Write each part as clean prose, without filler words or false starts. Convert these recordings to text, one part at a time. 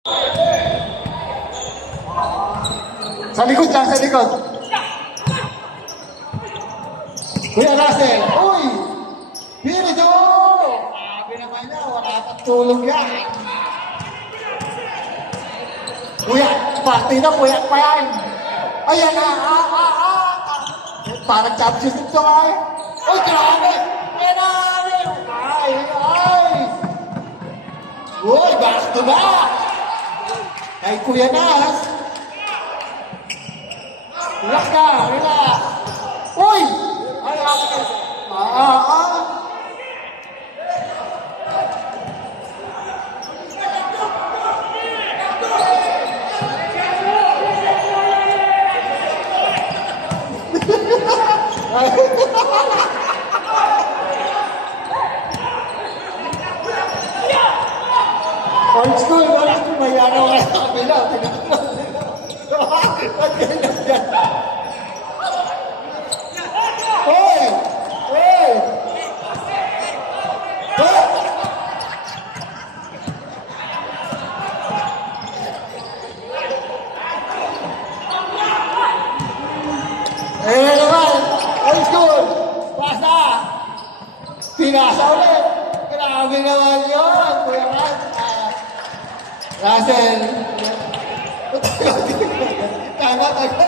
Sa likod lang, sa likod. Kuya Russell, uy! Pirido! Sabi naman niya, wala kang tulong yan. Kuya, party na, kuya pa yan. Ayan na, parang champions ito ay. Uy, grabe! Grabe! Ay, ay! Uy, back to back! Kay Kuya Nas. Relax ka, relax. Uy! Ay, old school, may araw ka sa kabila. Ba't ganyan yan? Hoy! Hoy! Hoy! Eh naman! Old school! Pasa! Pinasa ulit! Grabe naman yun! Kuya Rat! Russell! Tama, tama!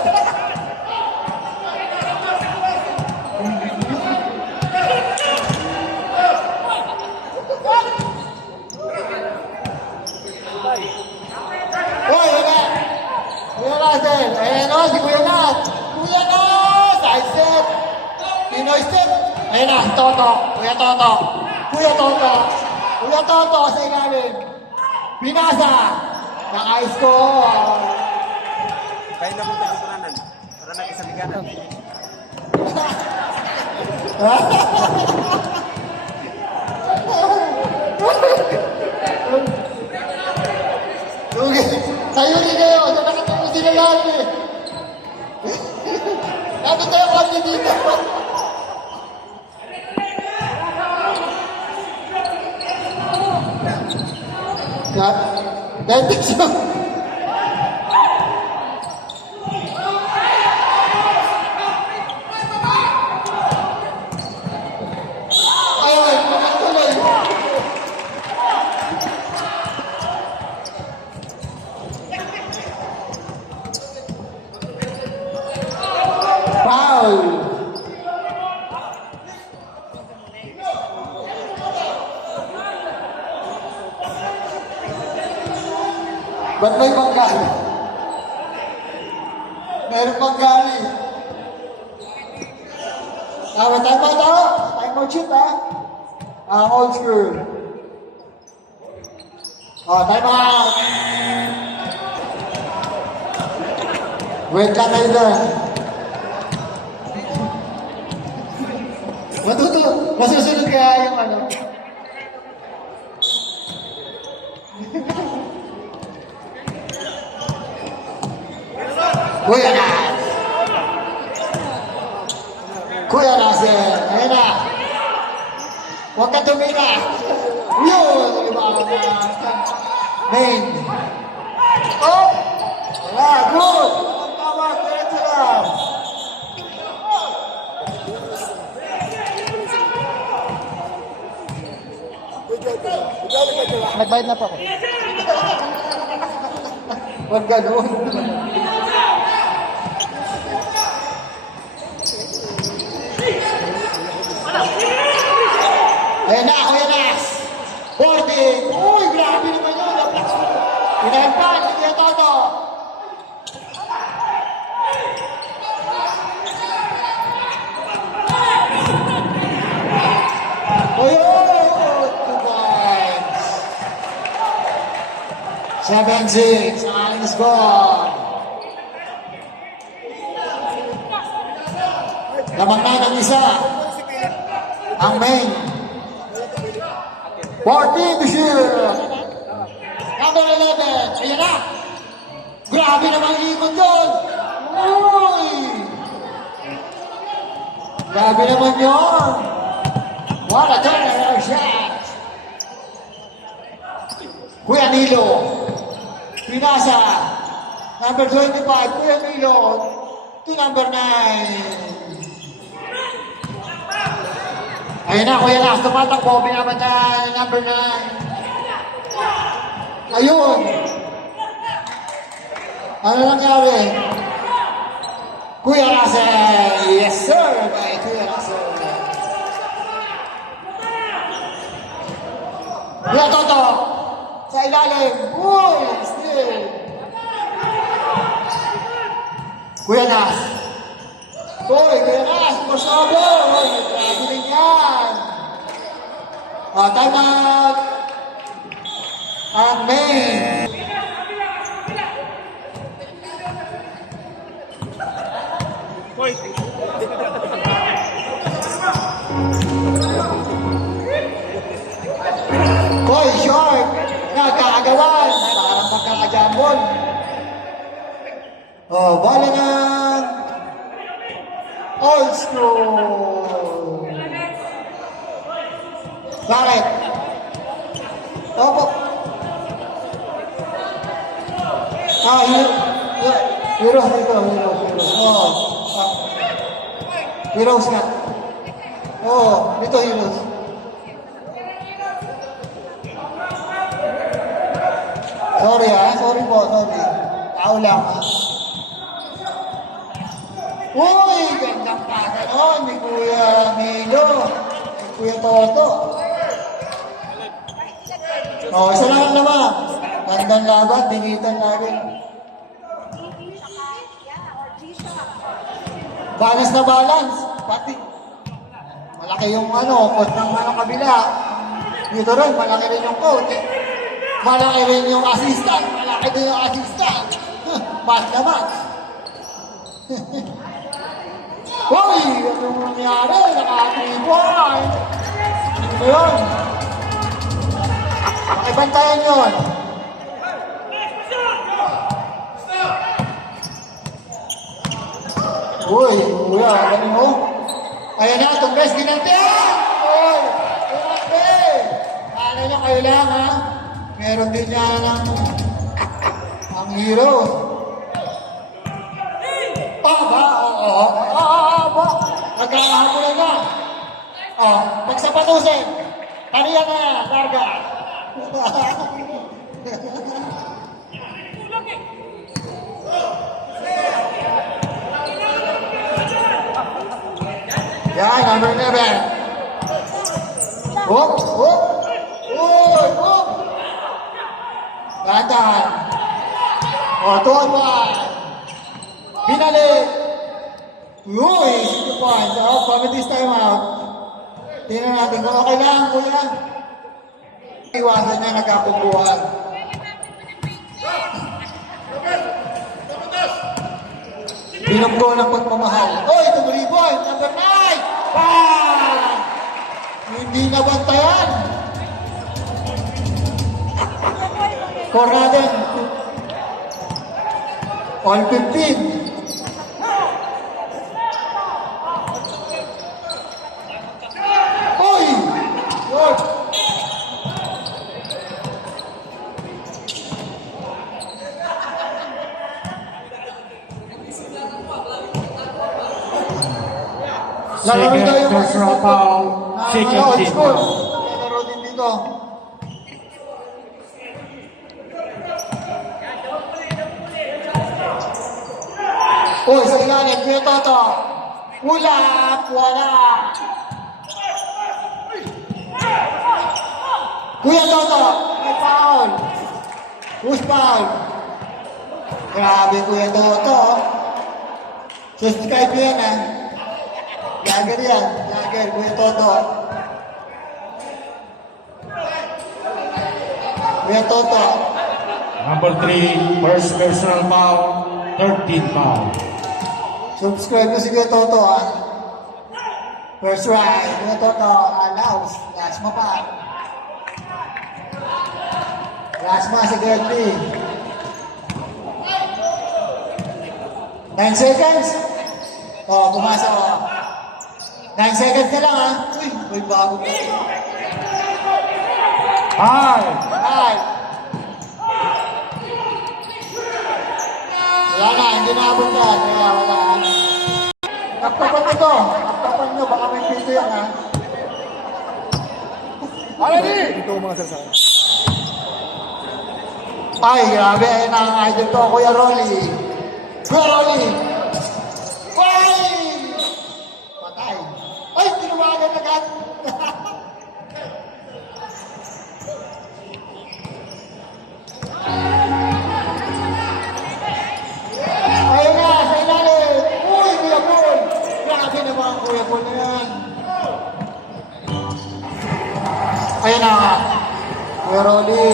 Hoy, wala! Kuya Russell! Ayan o, si Kuya Nat! Kuya Nat! Side step! Pinoy step! Ayan na, Toto! Kuya Toto! Kuya Toto! Kuya Toto sa ilalim! Pinasa! Naka-ice ko! Kain na po tayo kuranan. Para na isang liganan. Sa'yo rin kayo! Sa nakatulong sila lahat eh! Dapat tayo kami dito! Dahil siya! Ayun! Tuloy! Foul! Ba't may panggali? Meron panggali. Time out ako. Time out shoot ha. Old school. Time out. Wait ka kayo doon. Masusunod kaya yung ano. Kuya Nas! Kuya Nasir! Ayun na! Huwag ka tumina! Yun! Iba ako na main! Oh! Wala! Good! Ang tawag! Diretso lang! Nagbayad na po ako. Huwag gagawin! Ayan na, Kuya Nas! 40! Uy, grabe naman yun! Pinahimpan, hindi na todo! Uy, 2 points! 7-6, ang score! Lamang na ng isa! Ang main! 14 to shoot. Number 11. Ayan na. Grabe naman ikot doon. Uy. Grabe naman yun. What a turnaround shot. Kuya Nilo. Pinasa. Number 25, Kuya Milon. To number 9. Ayun na, Kuya Nas, tumatakbo, binabata number 9. Ayun. Ano nangyari? Kuya Russell, yes sir, kay Kuya Russell. Kuya Toto, sa ilalim, uy, still. Kuya Nas. Uy, Kuya Nas, masyado. Uy, grabe din yan. Time out. Ang main. Hoy! Hoy, short. Nagkaagawan. Parang magkakajambol. Bola ng old school. Bakit? Opo. Heroes dito, heroes. Heroes nga. Dito heroes. Sorry po, sorry. Tao lang Uy, gandang pasa noon ni Kuya Milo, ni Kuya Toto. Isa lang naman. Gandang laban, dingitan natin. Balance na balance. Pati. Malaki yung coach ng kabila. Dito rin, malaki rin yung coach. Malaki rin yung assistant. Malaki din yung assistant. Match na match. Uy! Anong nangyari? Naka-3-4. Ano yun? Makibantayan yun. Uy, kuya, galing mo. Ayan na, Tungres, ginantihan! Uy, grabe! Ano nyo kayo lang, ha? Meron din niya ang hero. Nagkakahamulan na. Pagsapatusin. Tariyan na, larga. Yan, number 11. Whoop. Uy, whoop. Dahan-dahan. 2-1. Binalik. Uy, 60 points. Committee's time out. Tingnan natin kung okay lang, kuya. Iwasan niya nagkapubuhan. Binunggo ng pagmamahal. Uy, tumulibon. Number 9. Bang! Hindi nabantayan. Score natin. All 15. Second personal foul, second team foul. Laro din dito. Uy, sa ilalim, Kuya Toto. Wala. Kuya Toto, may foul. Who's foul? Grabe, Kuya Toto. Subscribe yan, ha. Lager yan. Lager, Kuya Toto. Kuya Toto. Number 3, first personal foul, third team foul. Subscribe mo si Kuya Toto, ha. First right, Kuya Toto. Allows. Last mo pa. Last mo si Gertie. 9 seconds. Pumasa, 9 seconds na lang, ha. Uy, may bago pa. Five. inabot yan. Kaya wala. Kapkapan ito. Kapkapan nyo. Baka may pito yan ha. Ay, grabe. Ayun ang idol ko. Kuya Rolly. Kuya Rolly. Ay! Patay. Ay, tinuwagan agad. Ayun na, sa ilalim. Uy, Kuya Paul. Grabe naman ang Kuya Paul na yan. Ayun na. Kuya Rolly.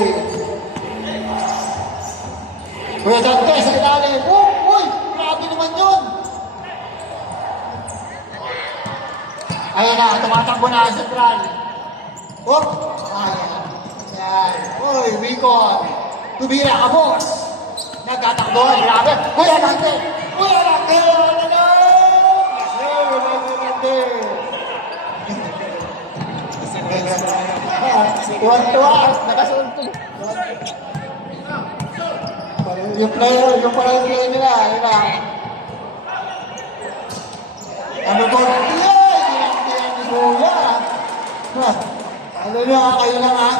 Kuya Dante sa ilalim. Uy, grabe naman yun. Ayun na, tumatakbo na ang sentral. Hop! Ayan. Ayan. Uy, Wicon. Tumira ka, boss. Nagtatakbo. Grabe. Kuya Dante. Kuya Dante. Ano? Kuya Dante. Tuwan-tuwa. Nakasuot ko. Yung player nila, yun na. Ano ba? Yan ni Kuya. Ano nyo, kayo lang ha?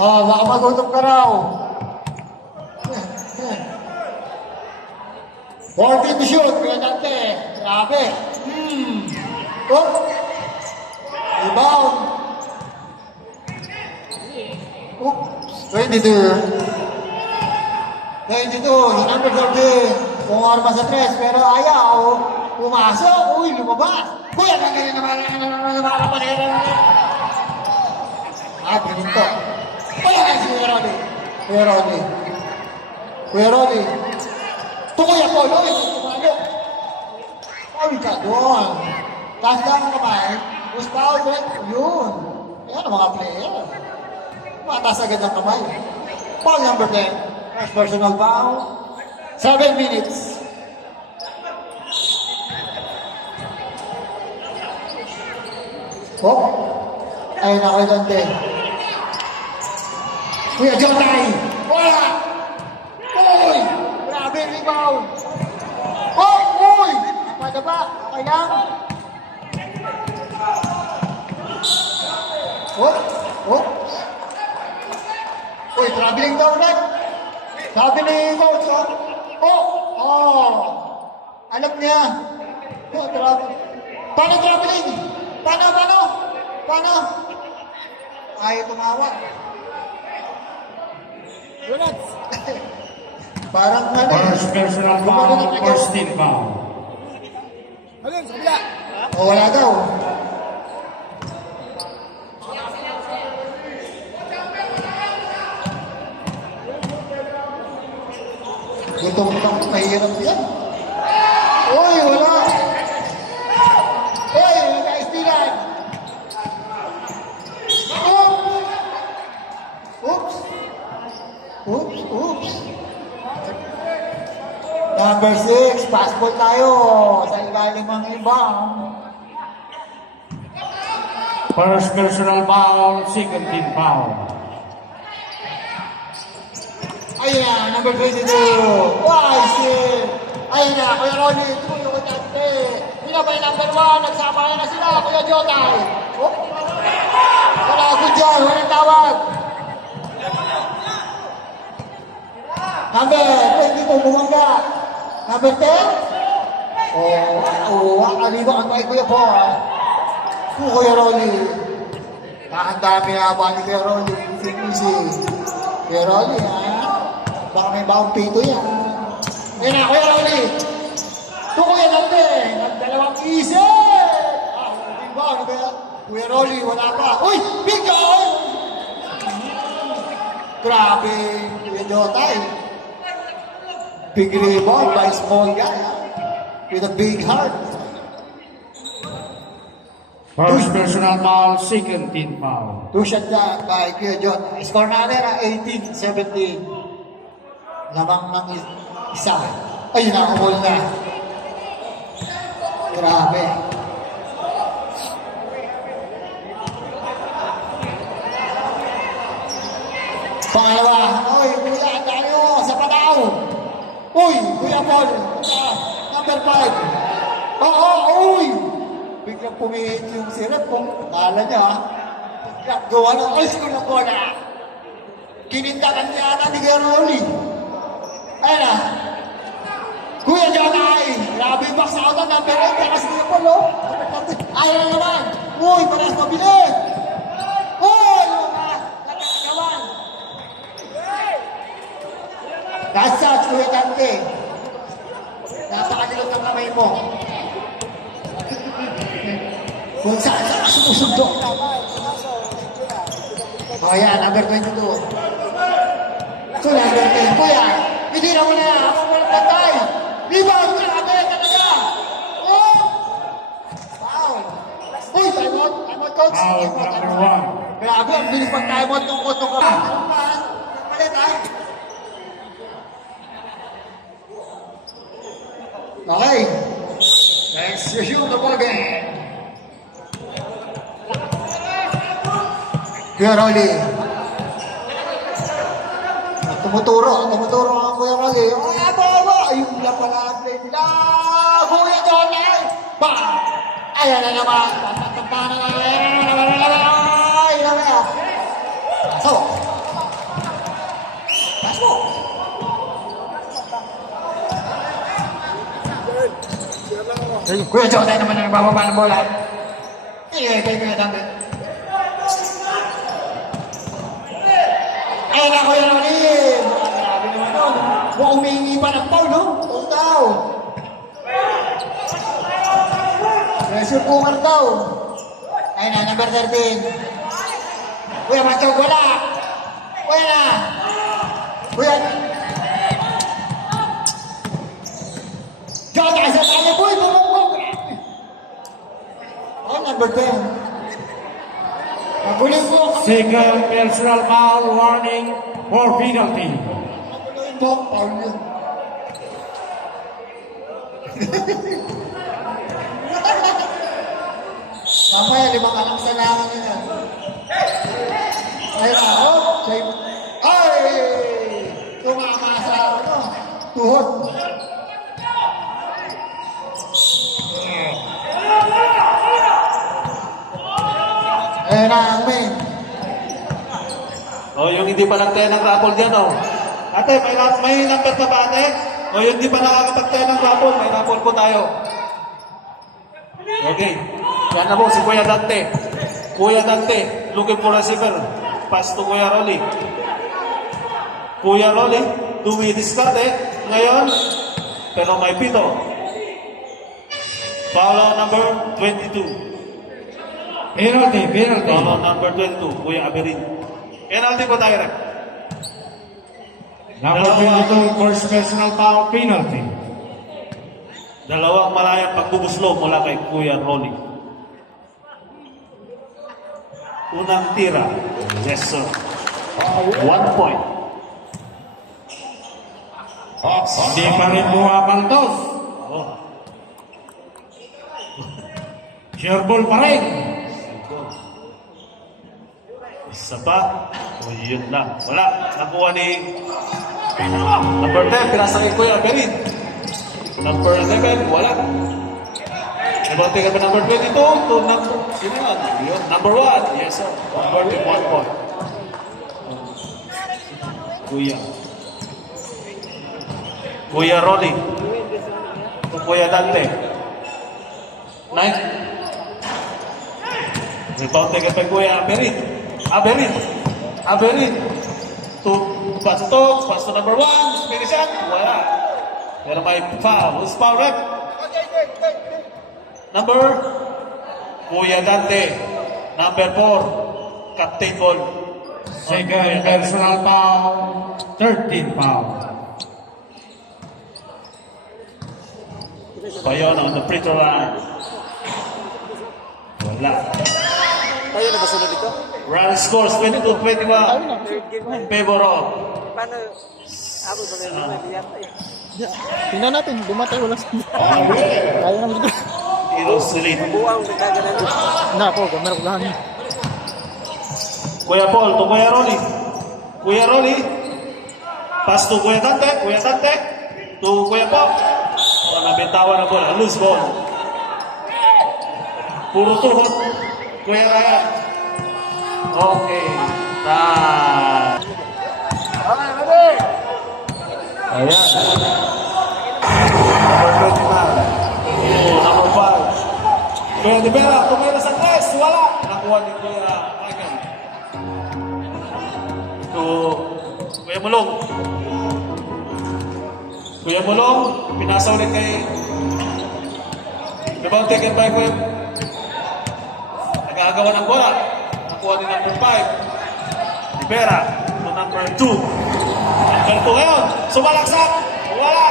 Oh, baka magutom ka raw. 14 to shoot, Kuya Dante. Grabe. Oh. Rebound. Oops. 22. 22, yung number 13. Pumarma sa 3, pero ayaw. Pumasok. Uy, lumabas. Kuya, ganyan naman ang panera. Pinito. Kuya, si Kuya Rolly. Kuya Rolly. Kuya Rolly. Tukuya ko, Rolly. Tumalo. Foul ka doon. Taas lang ang kamay. Tapos foul doon. Yun. Yan ang mga player. Mataas agad ang kamay. Foul number 10. First personal foul. 7 minutes. Oh. Ayun ako doon din. Kuya Jotay. Wala. Uy. Grabe rebound. Oh, uy. Pada ba? Okay lang. Oh. Oh. Uy, traveling daw ulit. Sabi ni coach, oh, oh, alam niya. Oh, paano traveling? Paano? Ayaw tumawag. Relax. Parang ano. First personal foul, first team foul. Alin, sa kabila. Oh, wala daw. Gutom ka, mahirap yan. Uy, wala. Uy, nagkaistilan. Oops. Number 6, passport tayo sa ilalim ng ibang. First personal foul, second team foul. Ayun na, number 22. Why, shit? Ayun na, Kuya Rolly, tuyo ko dati. Sila ba yung number 1? Nagsama na sila, Kuya Jotay. Oh, wala ako dyan, walang tawag. Number 22, bumangga. Number 10? Aligo ang kay Kuya Paul. Kuya Rolly. Ang dami na ba ni Kuya Rolly? Easy. Kuya Rolly, ha? Baka may baong pito yan. Ayun na, Kuya Rolly. Kuya Dante. Nagdalawang isip. Ano ba? Kuya Rolly, wala pa. Uy! Big guy! Grabe. Kuya Jotay. Big rebound by small guy. With a big heart. First personal foul, second team foul. 2 shot dyan by Kuya John. Score natin 18-17. Lamang ng isa. Ayun na, umul na. Grabe. Pangalawa. Oy, kuya, tayo sa pataw. pumihit yung sirap kung kala niya, gawa ng ice ko na bola. Kinindakan niya ata ni Geroli. Ayun na. Kuya Janay, grabe yung box out ng number 8, takas niya po, no? Ayaw na naman. Uy, paras mabilis. Uy, nakakagawan. Last shot, Kuya Dante. Napakadilog ng kamay mo. Kung saan ka sumusundok. O yan, number 22. So, number 10 po yan. Hindi na mo na, ako mo lang patay. Rebound, grabe, talaga. Oh! Wow. Uy, time out, coach. Foul number 1. Grabe, ang bilis mag-time out ng koto ka. Palit, ay. Okay. Next, resume the ball game. Kuya Rolly. Tumuturo ang Kuya Rolly. Aba, ayun lang pala ang play nila. Kuya Rolly. Ba! Ayan na naman. Tatampan na naman. So. Pass mo. Kuya Jota naman ang nagbababa ng bola. Kaya Dante. Ay na Kuya Rolly. Grabe naman doon. Huwag umihingi pa ng foul, no? Daw. Pressure cooker daw. Ay na, number 13. Kuya Machog, wala. Kuya na. Kuya. Jota, sa tali, boy. Oh, number 10. Maguling po. Single personal foul warning for penalty. Maguling po. Foul yun. Mamaya, 5 alang sa langan na yan. Ay, ako. Ay! Tumama sa ano. Tuhod. Ayun na, ang main. O, yung hindi pa nagtayo ng raffle dyan, o. Ate, may number ka ba, ate? O, yung hindi pa nakakapagtayo ng raffle, may raffle po tayo. Okay. Yan na po, si Kuya Dante. Kuya Dante, looking for receiver. Pass to Kuya Rolly. Kuya Rolly, dumidiskarte. Ngayon, pero may pito. Follow number 22. Penalty. Follow number 22, Kuya Aberin. Penalty po tayo, rep. Number 22, first personal foul penalty. Dalawang malayang pagbubuslo mula kay Kuya Rolly. Unang tira. Yes, sir. 1 point. Hindi pa rin bumakantos. Oh. Sure ball pa rin. Isa pa. O, yun lang. Wala. Nakuha ni number 10. Pinasa kay Kuya Berin. Number 11. Wala. Nabante ka ba number 22? To number... Sino yan? Yun. Number 1. Yes, sir. Number 1 point. Kuya. Kuya Rolly. Kuya Dante. 9. Rebound taken by Kuya Aberin. Aberin. Pass to number 1. Finish shot. Wala. Pero may foul. Who's foul, rep? Number Kuya Dante. Number 4. Captain Ball. Second personal foul, 13 foul. Payon on the free throw line. Wala. Tayo na ba sunod ito? Run scores 22-21 in favor of Paano? Ako ba rin naman yata eh. Tingnan natin, bumatay wala sa kaya naman dito. Heroes Elite. Buwang nagkaganan. Nako, gamar ko lang. Kuya Paul to Kuya Rolly. Kuya Rolly. Pass to Kuya Dante. Kuya Dante. To Kuya Paul. Nabitawan na bola. Loose ball. Puro tuhod. Kuya Ryan. Okay. Time. Ayan. Number 25. Oh, number 5. Kuya De Vera, tumira sa 3. Wala. Nakuha ni Kuya Michael. To Kuya Mulong. Kuya Mulong, pinasa ulit kay Rebound taken by Kuya. Nagagawa ng bola. Nakuha ni number 5. De Vera to number 2. Number 2 ngayon. Sumalaksak. Wala.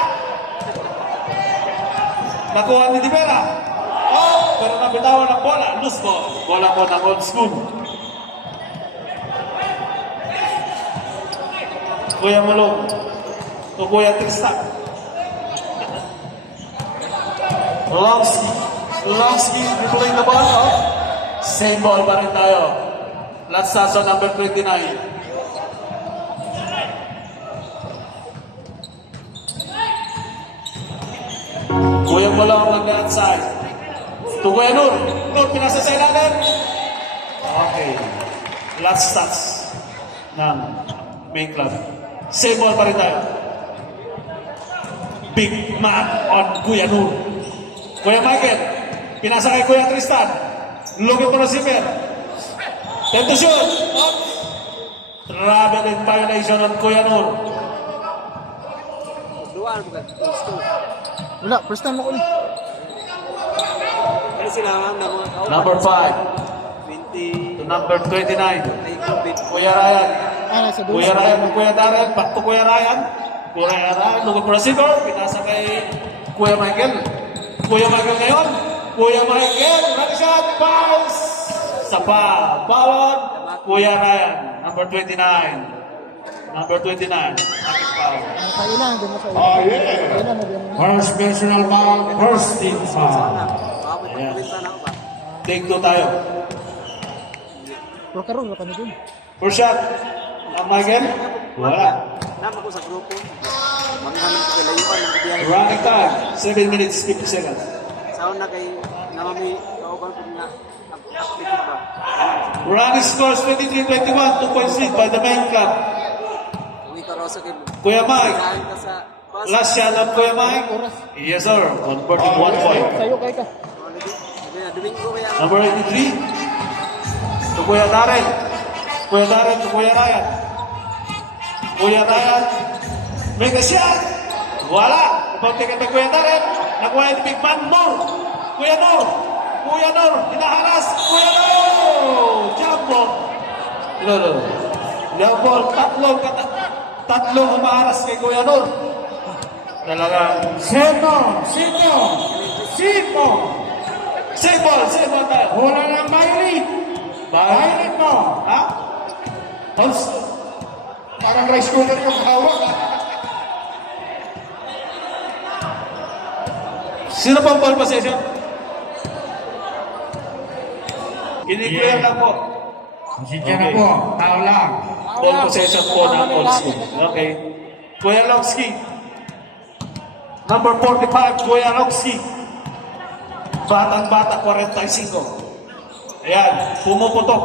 Nakuha ni De Vera. Oh, pero nabitawan ng bola. Loose ball. Bola po ng Old School. Kuya Mulong. To Kuya Tristan. Orlovsky dribbling the ball. Oh. Same ball pa rin tayo. Last Sasso number 29. Kuya Mulong nag-outside. To Kuya Nur. Nur, pinasa sa ilalim. Okay. Last touch ng main club. Same ball pa rin tayo. Big man on Kuya Nur. Kuya Michael, pinasa kay Kuya Tristan. Looking for a receiver. Time to shoot. Travel in violation on Kuya Nur. Duaan bukan. Gusto. Wala, first time ako ni. Ano sila ng mga kauban? Number 5 20. to number 29. Ay, COVID. Kuya Ryan. Ah, nasa doon. Kuya Ryan and Kuya Darren. Back to Kuya Ryan. Kuya Ryan, looking for a receiver. Pinasa kay Kuya Michael. Kuya Michael ngayon. Kuya Michael. Right shot. Pass. Sapa. Foul. Kuya Ryan. Number 29. Number 29. Nakit foul. Kailan, doon na sa Oh, yeah. Kailan na doon. First personal foul, first team foul. Bakit Ayan. kwenta na ako ba? Take 2 tayo. Pero karoon, wala ka na doon. First shot. Michael. Wala. Nama ko sa grupo. Manghanan ko kalayuan ng biyahe. Running time. 7 minutes, 50 seconds. Saon na kay namami kauban ko nga. Aktikin ba? Running scores 23-21. 2 points lead by the main club. Uwi ka raw sa kay Kuya Mike. Kain ka sa bus. Last shot of Kuya Mike. Yes, sir. Converting 1 point. Sa'yo, kay ka. Hindi na, Domingo kaya. Number 83. To Kuya Darren. Kuya Darren to Kuya Ryan. Kuya Ryan. Make a shot. Wala. About taken by Kuya Darren. Nakuha ni Big Man Nur. Kuya Nur. Kuya Nur. Hinaharas. Kuya Nur. Jump ball. No. Jump ball. Tatlong humaharas kay Kuya Nur. Talaga. Sino Same ball tayo. wala na Miley. Miley mo. Ha? House. Parang rice cooker yung hawak. Sino pang ball possession? Kini-clear lang po. Pasensya na po, tao lang. Ball possession po ng Old School. Okay. Kuya Logsky. Number 45, Kuya Logsky. Batang-bata, 45. Ayan, pumuputok.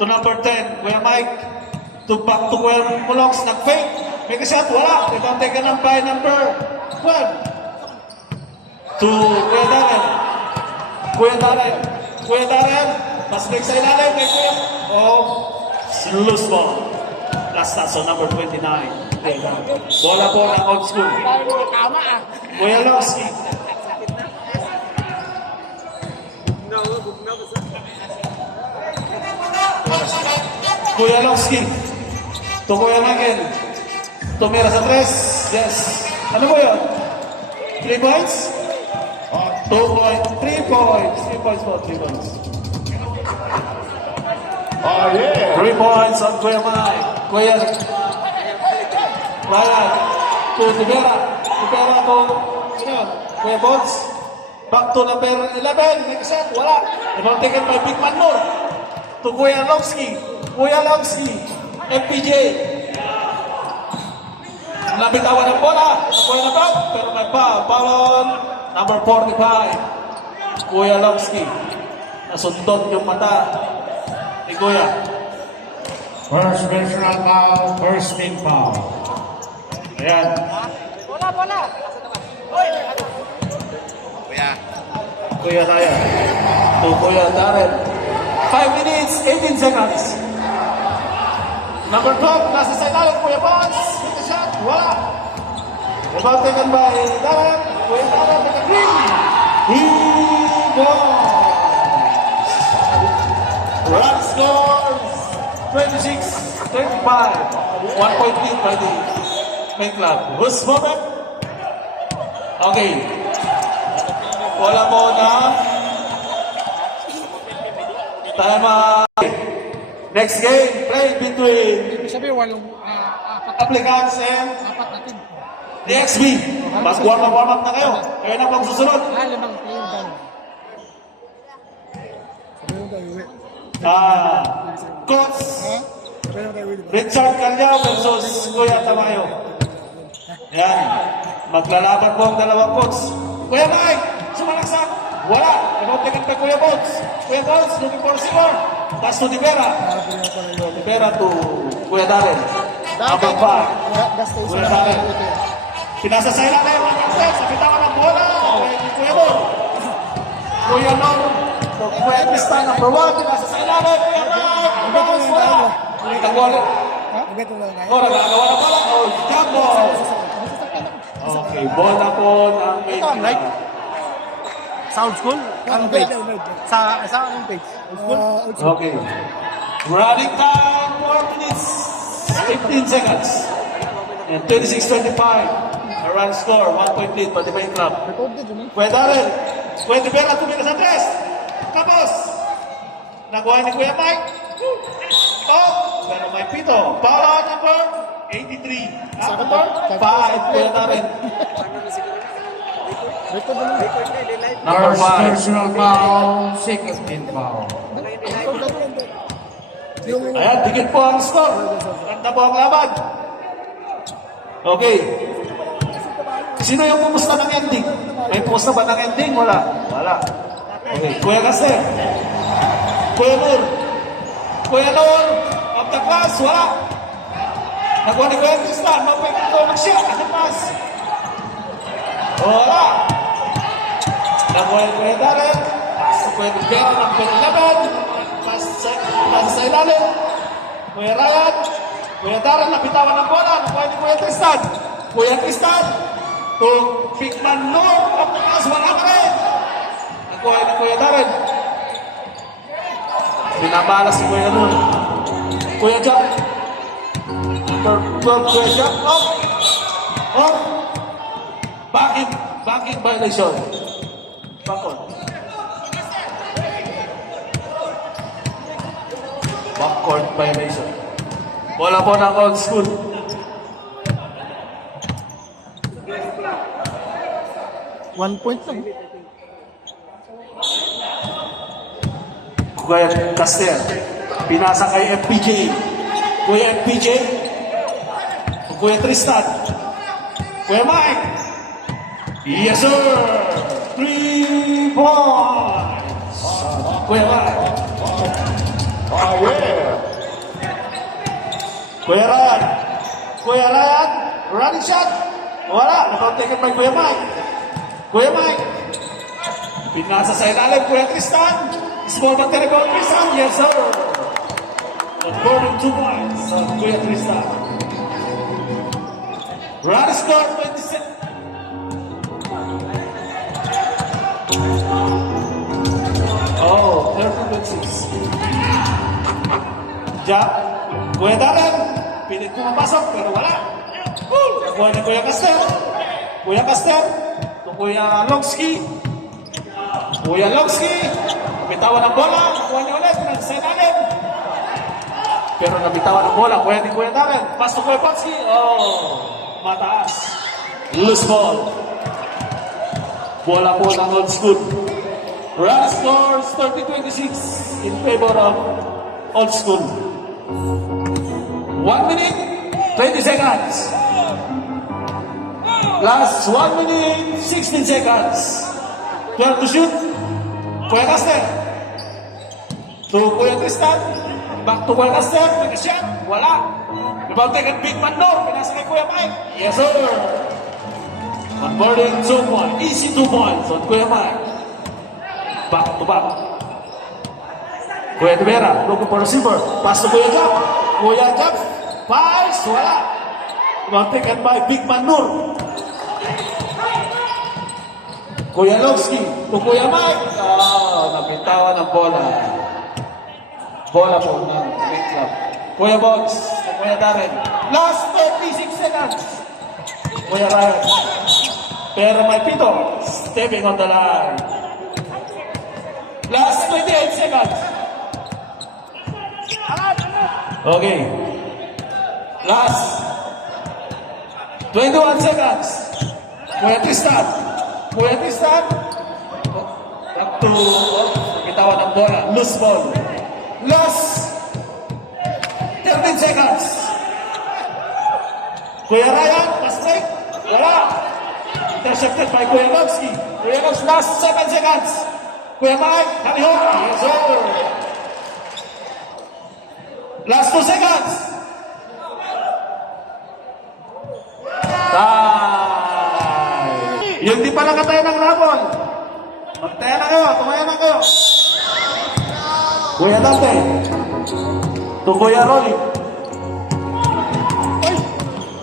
To number 10, Kuya Mike. To back to Kuya Mulogs, nag-fake. May shot, wala. Rebound taken ng by number 12. To Kuya Darren. Kuya Darren. Pasbig sa ilalim kay Kuya. Oh, loose ball. Last touch on number 29. Bola po ng Old School. Kuya Logsky. No, bugnaw ko sa. Kuya Logsky. To Kuya Michael. Tumira sa 3. Yes. Ano po yun? 3 points? 2 points. 3 points. 3 points po. 3 points. Oh, yeah. 3 points on Kuya Mike. Kuya Ryan. To Tibera. Tibera to sino yun? Kuya Bones. Back to number 11. Next set. Wala. Rebound taken by Big Man Nur. To Kuya Logsky. Kuya Logsky. FPJ. Nabitawan ng bola. Kuya na back. Pero may foul. Foul on number 45. Kuya Logsky. Nasundot yung mata ni Kuya. First personal foul, first team foul. Ayan. Kuya tayo. To Kuya Darren. 5 minutes, 18 seconds. Number 12, nasa sa ilalim, Kuya Bonds. Hit the shot, wala. Rebound taken by Darren. Kuya Darren with the green. He goes. Run scores 26-25. 1 point lead by the main club. Who's moment? Okay. Wala mo na. Time. Next game, played between Ibig sabihin, walong apat applicants and natin. the XB. Mag-warm up na kayo. Kayo na pang susunod. Limang team down. Sabihin mo tayo, uwi. Coach Sabihin mo tayo, uwi. Richard Calyao versus Kuya Tamayo. Yan. Maglalaban po ang dalawang coach. Kuya Mike, sumalaksak. Wala. Nanotikan kay Kuya Bones. Kuya Bones, looking for a score. Pass to Divera. Divera to Kuya Darren. Number 5. Kuya Darren. Pinasa sa ilalim. Sa bitawan ng bola. Kuya Bones. Kuya Nor. Kuya Tristan, number 1. Pinasa sa ilalim. Kuya Mike. Bones, wala. Nagwala. Ibig mo lang ngayon. Oh, nagagawa na bola. Oh, jump ball. Okay, bola po ng main Ito ang right. club. Sound school? Anong page? Sa anong page? Old school? Okay. Running time, 4 minutes, 15 seconds. And 26-25. A run score, 1 point lead by the main club. Recorded yun eh. Kuya Darren. Kuya Divera, tumira sa tres. Tapos. Nakuha ni Kuya Mike. Oh, pero may pito. Foul out number 83. Number 5, Kuya Darren. Record naman. Number First 5. personal foul, second team foul. Ayan, dikit po ang score. Ganda po ang laban. Okay. Sino yung pumusta ng ending? May pumusta ba ng ending? Wala. Wala. Okay. Kuya Caster. Kuya Nur. Kuya Nur. Of the class. Wala. Nagawa ni Kuya Tristan. Mapagod ko mag-shot. Ano pass? Wala. Nagawa ni Kuya Darren. Pass sa Kuya Divera. Number 11. Pass sa ilalim. Kuya Ryan. Kuya Darren. Napitawan ng bola. Nagawa ni Kuya Tristan. Kuya Tristan. To Bigman Nur. Of the class. Wala pa rin. Nagawa ni Kuya Darren. Binabala si Kuya Nur. Kuya Jack. Number 12, Kuya Jack. Off. Off. Backing violation. Backcourt. Backcourt violation. Bola po ng old school. One point lang. Kuya Caster. Pinasa kay FPJ. Kuya FPJ. Kuya Tristan. Kuya Mike. Yes, sir. 3 points. Kuya Mike. Kuya Ryan. Kuya Ryan. Running shot. Wala. Nakauntikin by Kuya Mike. Kuya Mike. Pinasa sa ilalim. Kuya Tristan. Small but terrible Tristan. Yes, sir. According 2 points. Kuya Tristan. Run score 26. Oh, 30-26. Jack, Kuya Darren, pilit ko mapasok pero wala. Kuha ni Kuya Caster. Kuya Caster, to Kuya Longski. Kuya Longski, nabitawan ng bola, nakuha niya ulit, sa ilalim. Pero nabitawan ng bola, kuha ni Kuya Darren. Pass to Kuya Potski. Oh, mataas. Loose ball. Bola po ng old school. Run scores 30-26 in favor of old school. 1 minute, 20 seconds. Last 1 minute, 16 seconds. 12 to shoot. Kuya Caster. To Kuya Tristan. Back to Kuya Caster. Nag-shot. Wala. Rebound taken. Big man door. Pinasa kay Kuya Mike. Yes, sir. Converting 2 points. Easy 2 points on Kuya Mike. Back to back. Kuya Rivera. Looking for receiver. Pass to Kuya Jab. Kuya Jab. Fires. Wala. Rebound taken by Big man Nur. Kuya Lowski. To Kuya Mike. Napitawan ng bola. Bola po ng Big Club. Kuya Box, Kuya Darren. Last 36 seconds. Kuya Ryan. Pero may pito. Stepping on the line. Last 28 seconds. Okay. Last 21 seconds. Kuya Tristan. Kuya Tristan. Up to bitawan ng bola. Loose ball. Last 13 seconds. Kuya Ryan, pass break. Wala. Intercepted by Kuya Lowski. Kuya Lowski, last 7 seconds. Kuya Mike, Hanihok. Yes, sir. Last 2 seconds. Time. Yung di pala kataya ng labon. Magtaya na kayo, tumaya na kayo. Kuya Dante. To Kuya Ronnie.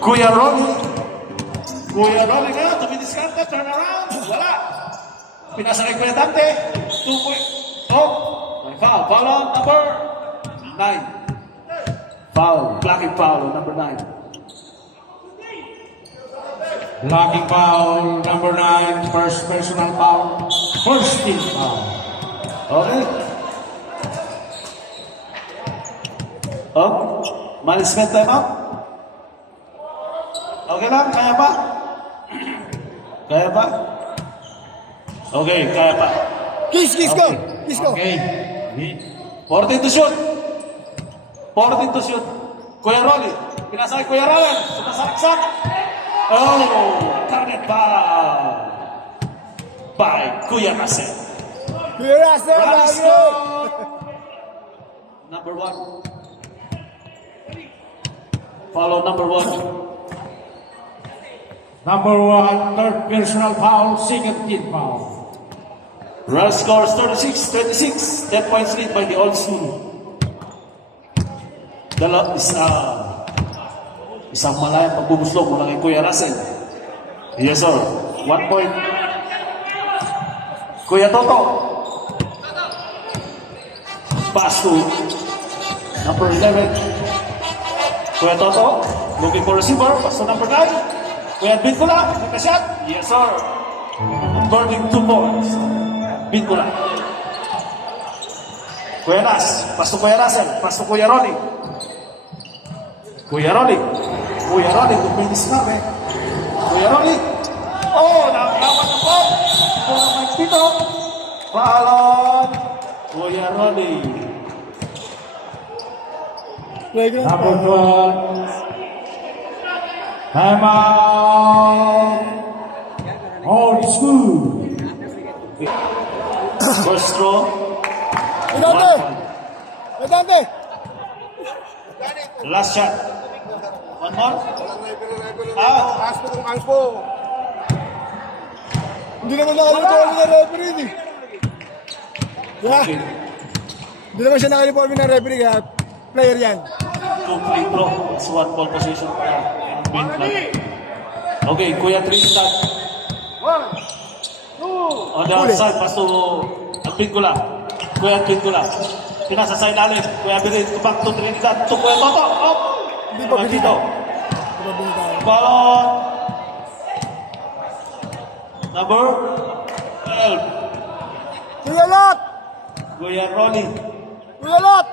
Kuya Ronnie. Kuya Ronnie ngayon, to be discounted, turn around. Wala. Pinasa kay Kuya Dante. 2 point. Oh, may foul. Foul on number 9. Foul. Blocking foul on number 9. Blocking foul, number 9, first personal foul, first team foul. Okay. Oh, management time out. Okay lang, kaya pa? Kaya pa? Okay, kaya pa. Kiss go! Kiss go! Okay. 14 to shoot. 14 to shoot. Kuya Rolly. Pinasa kay Kuya Ryan. Sumasaksak. Oh, target foul. By Kuya Russell. Kuya Russell, Runs bago! Number 1. Follow number 1. Number 1, third personal foul, second team foul. Russ scores 36-26. 10 points lead by the old school. Isang malayang pagbubuslog mula kay Kuya Russell. Yes, sir. 1 point. Kuya Toto. Pass to number 11. Kuya Toto. Looking for receiver. Pass to number 9. Kuya Bincula. Take a shot. Yes, sir. Converting 2 points. Bincula. Kuya Nas. Pass to Kuya Russell. Pass to Kuya Ronnie. Kuya Ronnie. Kuya Ronnie. Kumilis na, eh. Kuya Ronnie. Oh, nakakawan ng ball. Kuya Mike Tito. Paalon. Kuya Ronnie. Number 12, time out, old school. First throw. Dante! Dante! Last shot. One more. Aspo. Hindi naman nakaliporme ng referee eh. Yeah. Okay. Hindi naman siya nakaliporme ng referee kaya player yan. 2 free throw. It's 1 ball position. Okay, Kuya Tristan. 1, 2. On the outside, pass to Bincula. Kuya Bincula. Pinasa sa ilalim. Kuya Birin, back to Trinidad. To Kuya Toto. Oh! Hindi pa Tito. Pinabili Ball. Number 12. Kuya Lot! Kuya Ronnie. Kuya Lot!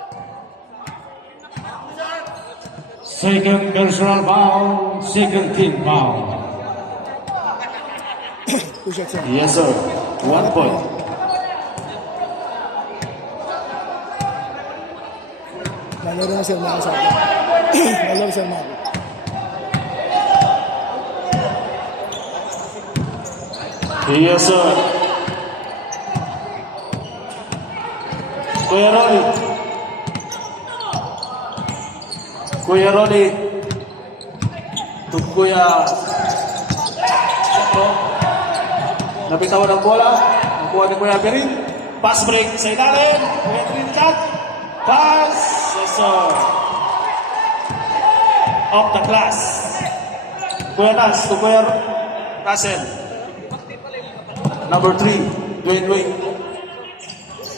Second personal foul, second team foul. Two shots yan. Yes, sir. 1 point. Lalaro na Sir Maki sa akin. Lalaro Sir Maki. Yes, sir. Kuya Ronnie. Kuya Ronnie. To Kuya Petro. Nabitawan ng bola. Nakuha ni Kuya Berin. Pass break sa ilalim. Kuya Trinidad. Pass. Yes, sir. Off the class. Kuya Nas to Kuya Russell. Number 3, Dwayne.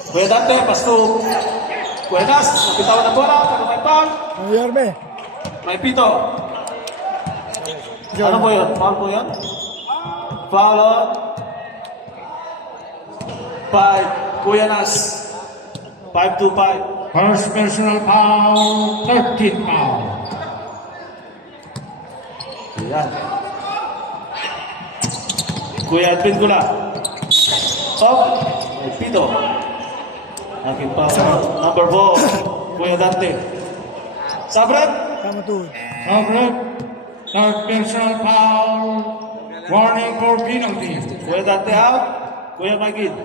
Kuya Dante, pass to Kuya Nas. Nabitawan ng bola. Pero may foul. Yorme. May pito. Ano po yun? Foul po yun? Foul on 5. Kuya Nas. 5-5. First personal foul, 13 foul. Ayan. Kuya Edwin Gula. Stop. May pito. Aking pa. Number 4. Kuya Dante. Sabret. Tama to. Sabret, third personal foul, warning for penalty. Kuya Dante out. Kuya Magid.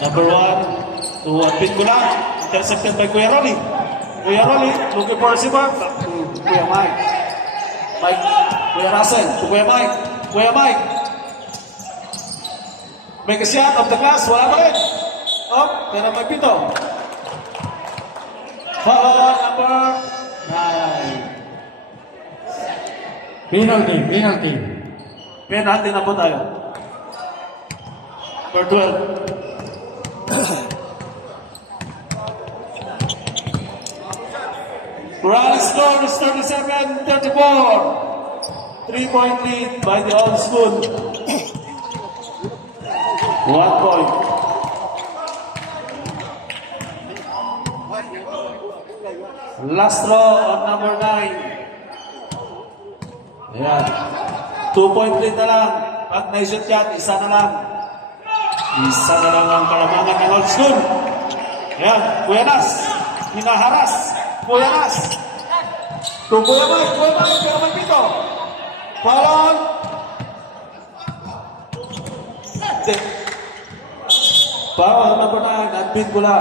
Number 1 to Edwin Gula. Intercepted by Kuya Ronnie. Kuya Ronnie looking for a receiver. Back to Kuya Mike. Kuya Russell to Kuya Mike. Kuya Mike. Make a shot of the glass. Wala pa rin. Oh, pero may pito. Foul number 9. Penalty. Penalty na po tayo. Number 12. Rally score is 37-34. 3-point lead by the old school. 1 point. Last throw on number 9. Ayan. 2-point lead na lang. At naisot yan, isa na lang. Isa na lang ang kalamangan ng old school. Ayan, Kuya Nas. Hinaharas. Kuya Nas. To Kuya Mike. Kuya Mike, pero may pito. Foul. Foul number 9. Admin Gula.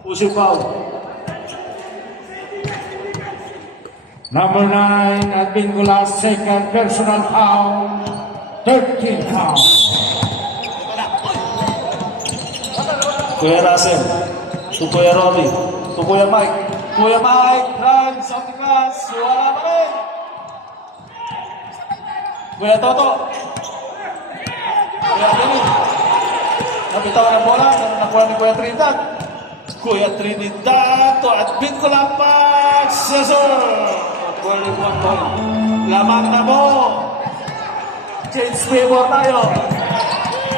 Pushing foul. Number 9, Admin Gula, second personal foul, 13 foul. Kuya Russell. To Kuya Robbie. To Kuya Mike. Kuya Mike. Runs off the glass. Wala pa rin. Kuya Toto. Kuya Benny. Nabitawan ng bola. Nakuha ni Kuya Trinidad. Kuya Trinidad. To Admin Gula pass. Yes, sir. 21 point. Lamang na mo. Change favor tayo.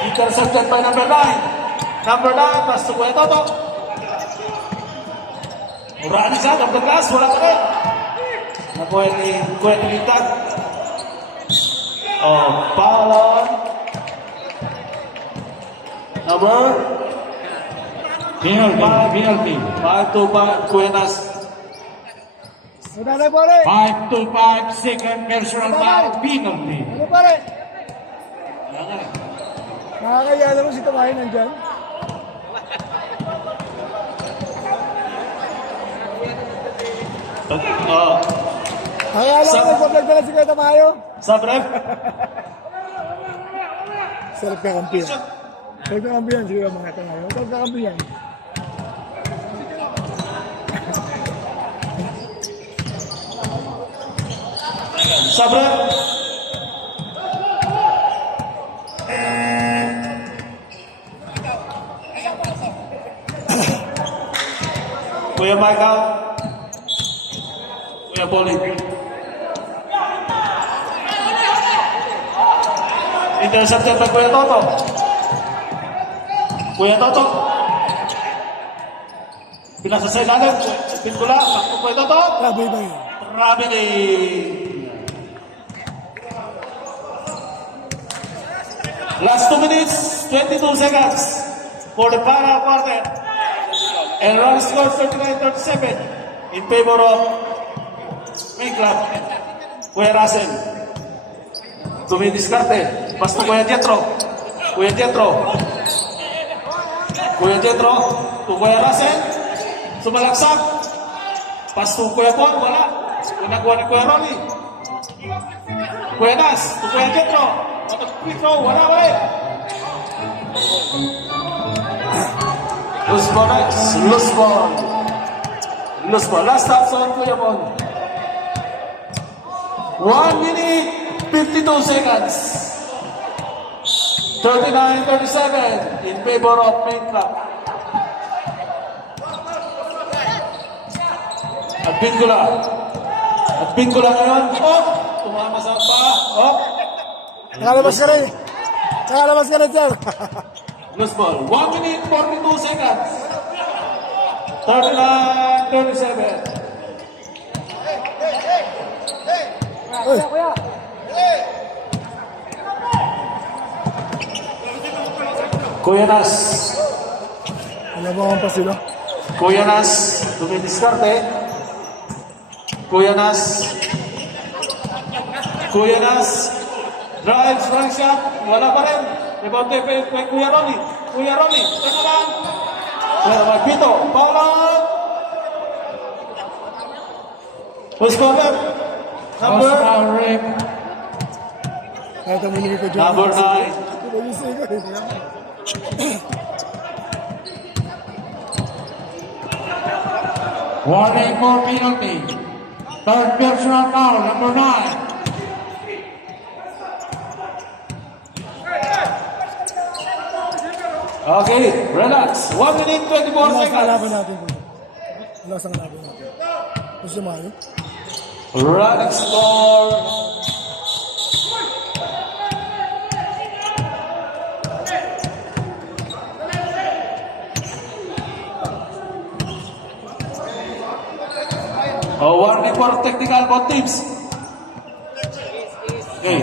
Intercepted by number 9. Number 9, pass to Kuya Toto. Muraan siya, of the glass, wala pa rin. Nakuha ni Kuya Trinidad. Oh, foul on. Number Penalty. 5-5, Kuya Nas. Ano pare? 5-5, second personal foul, penalty. Ano pare? Nakakaya naman si Tumahin nandyan. Kaya lang Sa- nagpa-vlog na lang si Kuya Tamayo. Sabrem. Sarap ka kampiyan. Sarap ka kampiyan siguro mga Tamayo. Sarap ka kampiyan. Sabrem. Kuya Mike out. Kuya Pauline. Intercepted by Kuya Toto. Kuya Toto. Pinasa sa ilalim. Pinggula. Bakto Kuya Toto. Grabe ba yun? Traveling. Last 2 minutes, 22 seconds for the final quarter. And run score 39-37 in favor of May Club. Kuya Russell. Tumidiskarte. Basta Kuya Jetro. Kuya Jetro. Kuya Jetro, to Kuya Russell, sumalaksak. Pass to Kuya Paul, wala. Pinakuha ni Kuya Ronnie. Kuya Nas, to Kuya Jetro. At ang quick throw, wala ba eh? Loose ball next. Loose ball. Loose ball. Last touch on Kuya Paul. 1 minute, 52 seconds. 39-37 in favor of Main Club. At Bingula ngayon. Oh! Tumama sa pa. Oh! Nakalabas ka rin. Nakalabas ka rin, sir. Loose ball. 1 minute, 42 seconds. 39-37. Uy, Kuya Nas. alabangan pa sila. Kuya Nas. Dumidiskarte. Kuya Nas. Kuya Nas. Drive, strong shot. Wala pa rin. Rebound kay Kuya Ronnie. Kuya Ronnie. Teka lang. Kuya Magpito. Foul out. Who's cover? Number? Kaya tamili ko dyan. Number 9. Pinagising ko eh. Warning for penalty. Third personal foul, number 9. Okay, relax. 1 minute, 24 Wala sa seconds. kalaban natin po. Wala sa kalaban natin. Gusto mo yun? Running score. Oh, warning for technical both teams. Okay.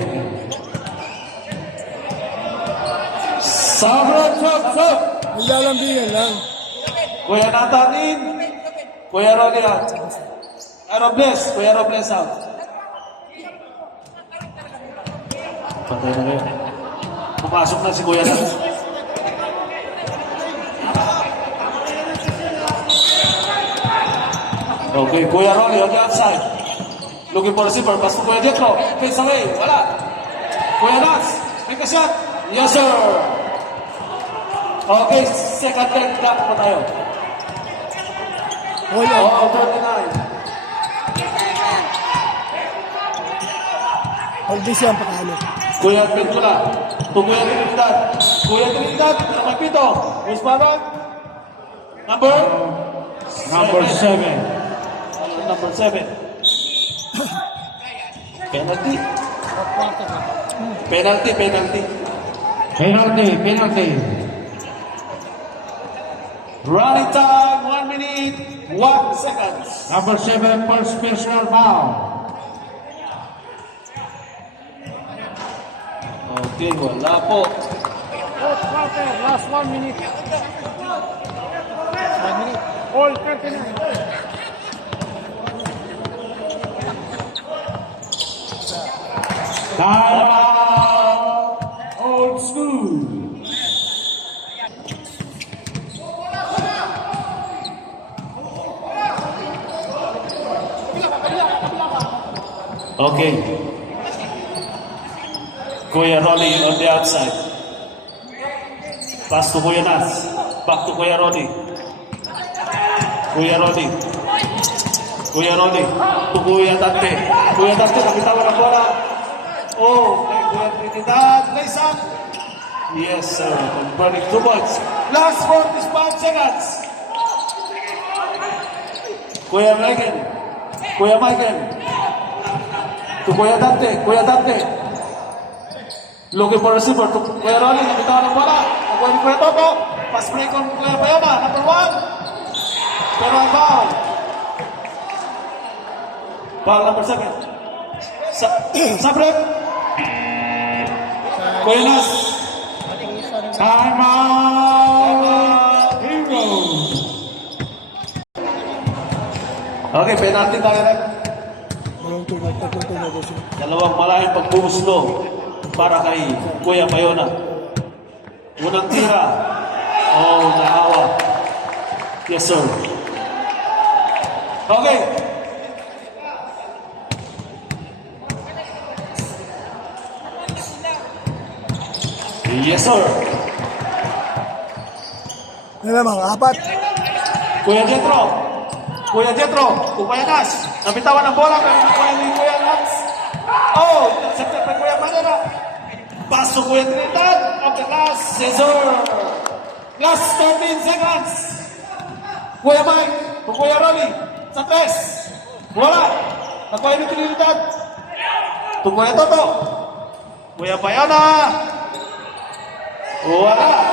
Sabra, sub. Nilalambingan lang. Kuya Natanin. Kuya Ronnie out. Kuya Robles out. Patay na rin. Pumasok na si Kuya Natanin. Okay, Kuya Ronnie on the outside. Looking for a receiver. Pass to Kuya Jetro. Face away. Wala. Kuya Nats. Make a shot. Yes, sir. Okay, second leg clock po tayo. Wala. Oh, 39. Pag-dis yan, pakalo. Kuya Pintura. Kuya Trinidad. Kuya Trinidad. Napagpito. Who's Baron? Number? Number 7. Number 7. Penalty. Penalty. Running time, 1 minute, 1 seconds. Number 7, first personal foul. Okay, wala po. Last 1 minute. 1 minute. All 39. Time out. Old school. Okay. Kuya Ronnie on the outside. Pass to Kuya Nas. Back to Kuya Ronnie. Kuya Ronnie. To Kuya Dante. Kuya Dante, nabitawan ang bola. Oh, kay Kuya Trinidad. Nice up. Yes, sir. Converting 2 points. Last 45 seconds. Kuya Michael. To Kuya Dante. Looking for a receiver. To Kuya Ronnie, nabitawan ang bola. Nakuha ni Kuya Toto. Pass break on Kuya Bayona. Number 1. Pero ang foul. Foul number 7. Sa break. Kuya Nas. Time out. Heroes. Okay, penalty tayo rin. Walang tunog, tatlong tunog siya. Dalawang malayang pagbumuslo para kay Kuya Bayona. Unang tira. Oh, naawa. Yes, sir. Okay. Yes, sir. Ano naman, apat. Kuya Jetro. Kuya Jetro. Kuya Nas. Nabitawan ang bola. Kuya ni Kuya Nas. Oh, sakit pa Kuya Manera. Paso Kuya Trinidad. At the last, yes, sir. Last 13 seconds. Kuya Mike. Kuya Ronnie. Sa tres. Wala. Kuya ni Trinidad. Kuya Toto. Kuya Bayana. Wala.